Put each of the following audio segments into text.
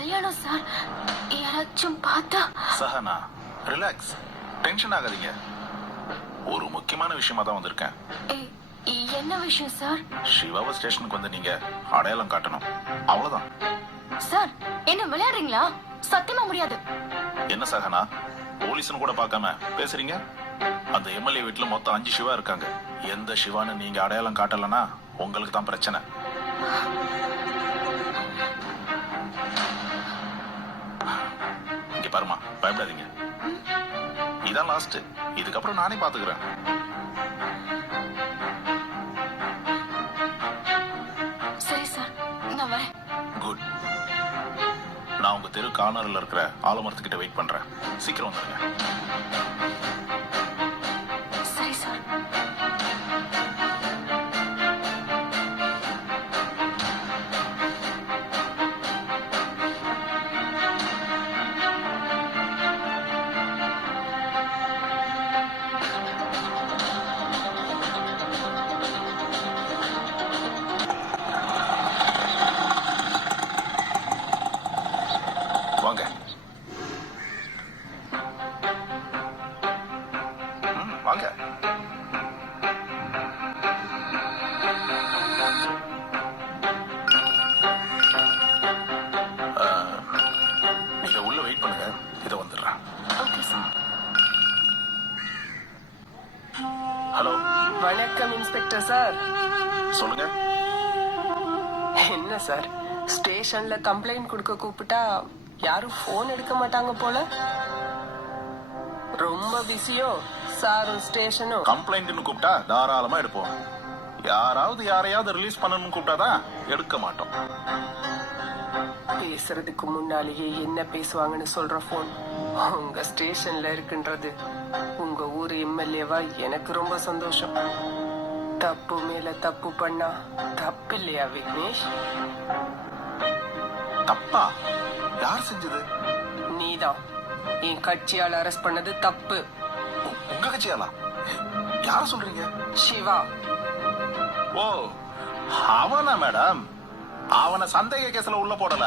கல்யாணம் சார். யாராச்சும் பார்த்தா. சஹனா, ரிலாக்ஸ், டென்ஷன் ஆகாதீங்க. ஒரு முக்கியமான விஷயமா தான் வந்திருக்கேன். என்ன விஷயம் சார்? சிவாவை ஸ்டேஷனுக்கு வந்து நீங்க அடையாளம் காட்டணும், அவ்வளவுதான். சார், என்ன விளையாடுறீங்களா? சத்தியமா முடியாது. என்ன சஹனா, போலீஸ்னு கூட பார்க்காம பேசுறீங்க? அந்த எம்எல்ஏ வீட்டுல மொத்தம் 5 சிவா இருக்காங்க. எந்த சிவான்னு நீங்க அடையாளம் காட்டலன்னா உங்களுக்கு தான் பிரச்சனை. இங்க பாருமா, பயப்படாதீங்க. இதான் லாஸ்ட். இதுக்கப்புறம் நானே பாத்துக்கிறேன். சரி சார், நான் வரேன். குட். நான் உங்க தெரு கார்னர்ல இருக்கிற ஆலமரத்துக்கிட்ட வெயிட் பண்றேன். சீக்கிரம் வந்துருங்க. சரி சார். வாங்க. வாங்க. நீங்க உள்ள வெயிட் பண்ணுங்க, இத வந்துடுறேன். Okay sir. ஹலோ. வணக்கம் இன்ஸ்பெக்டர் சார். சொல்லுங்க. என்ன சார், ஸ்டேஷன்ல கம்ப்ளைண்ட் கொடுக்க கூப்பிட்டா யாரும் போன் எடுக்க மாட்டாங்க போல. ரொம்ப பிஸியோ சாரும் ஸ்டேஷனும்? கம்ப்ளைண்ட்னு கூப்பிட்டா தாராளமா எடுப்போம். யாராவது யாரையாவது ரிலீஸ் பண்ணணும்னு கூப்பிட்டாதான் எடுக்க மாட்டோம். பேசுறதுக்கு முன்னாலேயே என்ன பேசுவாங்கன்னு சொல்ற போன் உங்க ஸ்டேஷன்ல இருக்குன்றது உங்க ஊர் எம்எல்ஏவா எனக்கு ரொம்ப சந்தோஷம். தப்பு மேல தப்பு பண்ணா தப்பு இல்லையா விக்னேஷ்? தப்பா? யார் செஞ்சது? நீதான். என் கட்சியால் அரெஸ்ட் பண்ணது தப்பு. உங்க கட்சியாலா? யார சொல்றீங்க? சிவா. ஓ, அவனா மேடம்? அவனை சந்தேக கேஸ்ல உள்ள போடல.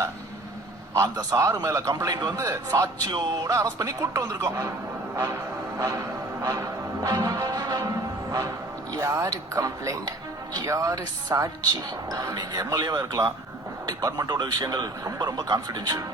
அந்த சாரு மேல கம்ப்ளைண்ட் வந்து சாட்சியோட அரெஸ்ட் பண்ணி கூட்டு வந்திருக்கோம். யாரு கம்ப்ளைண்ட், யாரு சாட்சி? நீங்க எம்எல்ஏவா இருக்கலாம். டிபார்ட்மெண்டோட விஷயங்கள் ரொம்ப ரொம்ப கான்பிடென்ஷியல்.